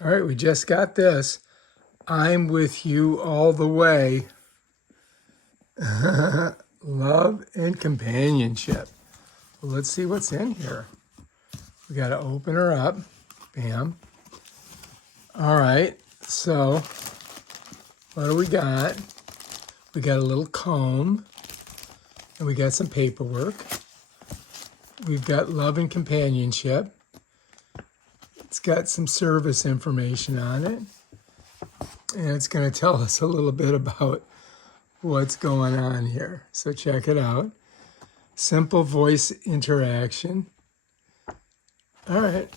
All right, we just got this. I'm with you all the way. Love and companionship. Well, let's see what's in here. We got to open her up. Bam. All right, so what do we got? We got a little comb, and we got some paperwork. We've got love and companionship. It's got some service information on it, and it's going to tell us a little bit about what's going on here. So check it out. Simple voice interaction. All right.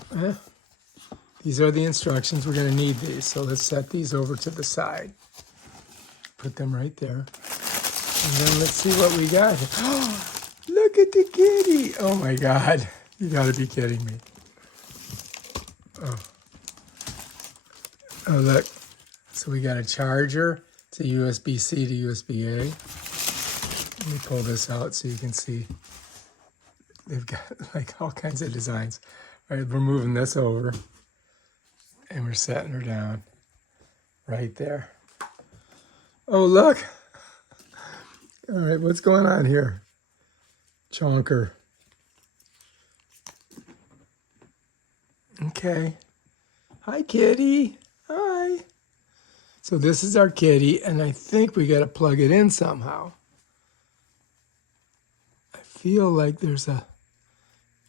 These are the instructions. We're going to need these. So let's set these over to the side. Put them right there. And then let's see what we got here. Oh, look at the kitty. Oh my God. You got to be kidding me. Oh, look. So we got a charger. It's a USB-C to USB-A. Let me pull this out so you can see. They've got like all kinds of designs. All right, we're moving this over. And we're setting her down right there. Oh, look. All right, what's going on here? Chongker. Okay. Hi, kitty. Hi. So this is our kitty, and I think we got to plug it in somehow. I feel like there's a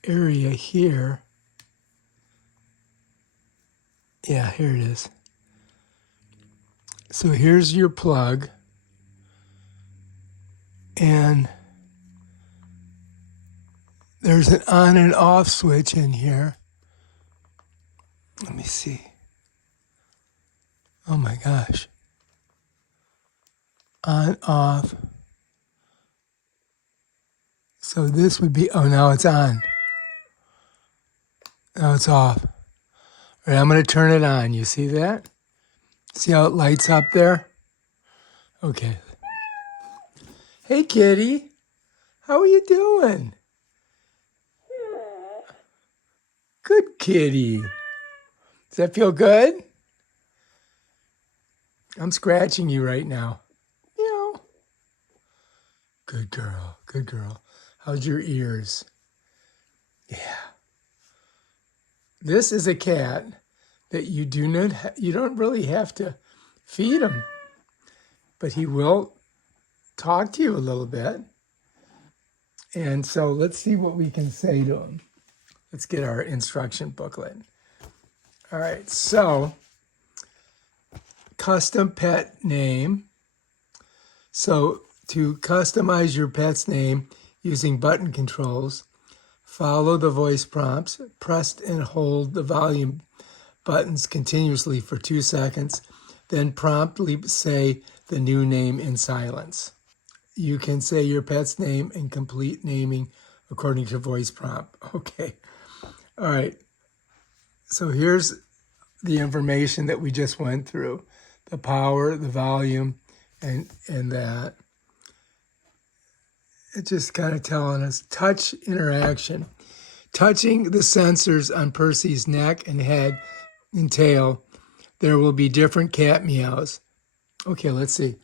area here. Yeah, here it is. So here's your plug. And there's an on and off switch in here. Let me see. Oh my gosh. On, off. So this would be, oh, now it's on. Now it's off. All right, I'm going to turn it on. You see that? See how it lights up there? Okay. Hey, kitty. How are you doing? Good kitty. Does that feel good? I'm scratching you right now. Meow. Good girl. Good girl. How's your ears? Yeah. This is a cat that you don't really have to feed him, but he will talk to you a little bit. And so let's see what we can say to him. Let's get our instruction booklet. All right, so custom pet name. So to customize your pet's name using button controls, follow the voice prompts, press and hold the volume buttons continuously for 2 seconds, then promptly say the new name in silence. You can say your pet's name and complete naming according to voice prompt. Okay. All right. So here's the information that we just went through. The power, the volume, and that. It's just kind of telling us touch interaction. Touching the sensors on Percy's neck and head and tail, there will be different cat meows. Okay, let's see.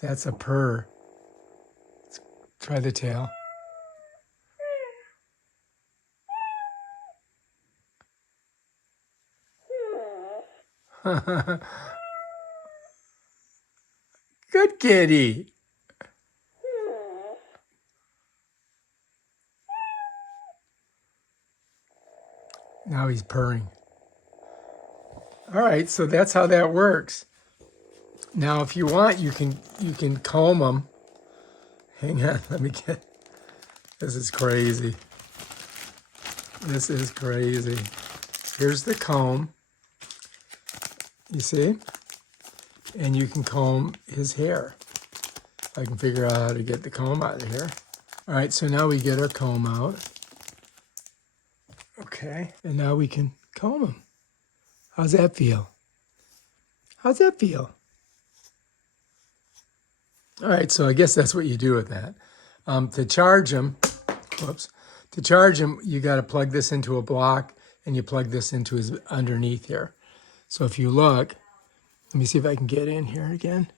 That's a purr. Let's try the tail. Good kitty. Now he's purring. All right, so that's how that works. Now, if you want, you can comb them. Hang on, let me get. This is crazy. This is crazy. Here's the comb. You see? And you can comb his hair. I can figure out how to get the comb out of here. All right, so now we get our comb out. Okay, and now we can comb him. How's that feel? How's that feel? All right, so I guess that's what you do with that. To charge them, To charge him, you got to plug this into a block, and you plug this into his underneath here. So if you look, let me see if I can get in here again.